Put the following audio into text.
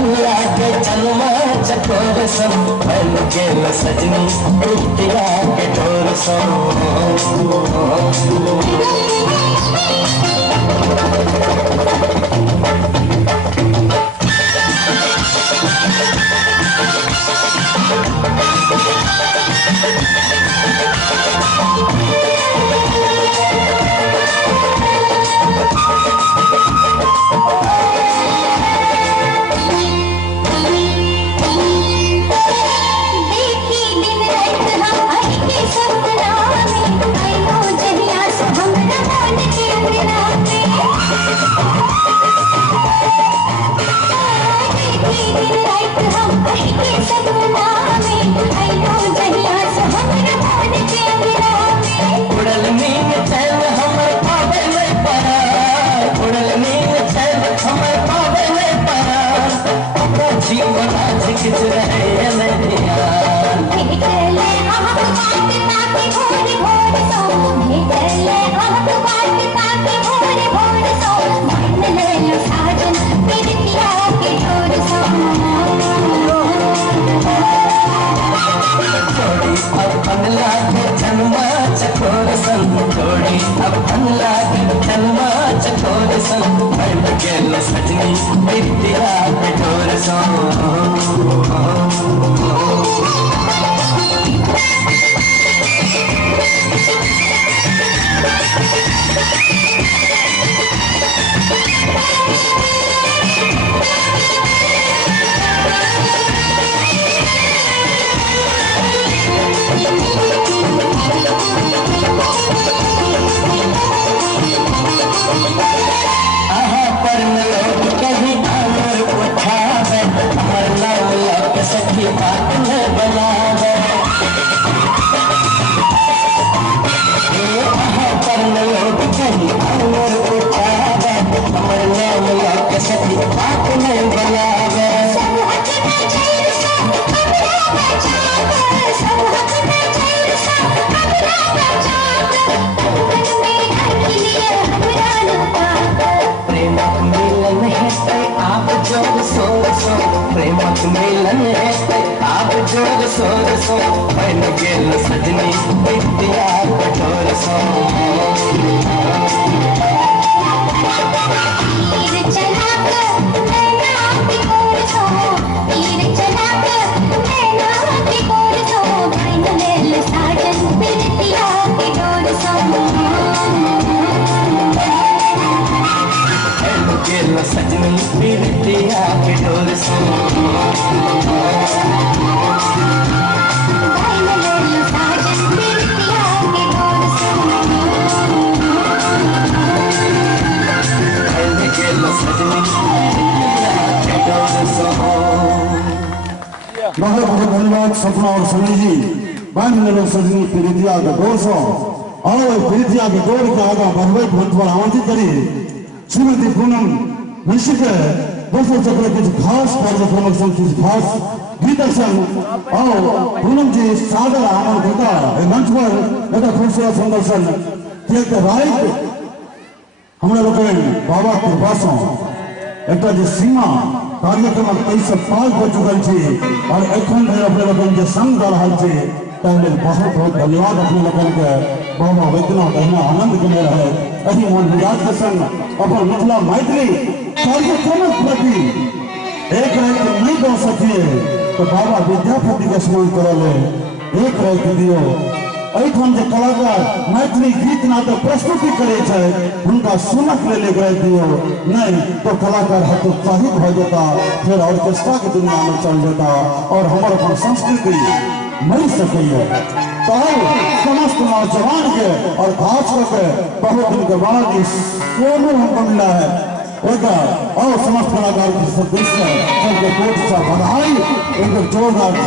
अल्लाह के जन्म चकोर सम बन के न सजनी बिटिया के डोर सम सजनी बिटिया के डोर प्रेमक मिलन है आप जोर सोर सो बन गेल सजनी बिटिया कठोर सो सजनी बिटिया के डोर सो बहुत बहुत धन्यवाद सपना और सनी जी बांध सजनी बिटिया के डोर सो और बिटिया के डोर के आगे बढ़वे मंच पर आमंत्रित करिए श्रीमती पूनम निश्चित है दोस्तों चक्र कुछ खास कार्यक्रम कुछ खास गीत और पूनम जी सादर आमंत्रित मंच पर एक खूबसूरत संदर्शन राइट हमारे लोग बाबा कृपासों एक सीमा कार्यक्रम 23 हो चुकल और एखन अपने लोग संग द रहा बहुत बहुत धन्यवाद अपने लोगों के बाबा वैद्यनाथ अहिना आनंद के रहे अभी मन विराज के संग अपन मिथिला मैथिली कार्यक्रम प्रति एक रात नहीं दो सकिए तो बाबा विद्यापति के स्मरण करले एक रात दियो एठन जे कलाकार मैथिली गीत नाटक तो प्रस्तुति करे छे उनका सुनक ले गए दियो नहीं तो कलाकार हतोत्साहित हो जाता फिर ऑर्केस्ट्रा की दुनिया में चल जाता और हमारे अपन संस्कृति मर सके तो समस्त नौजवान के और खास करके बहुत दिन के बाद सोनू हमको मिला है और समस्त कलाकार की सदस्य सबके कोट से बधाई एक जोरदार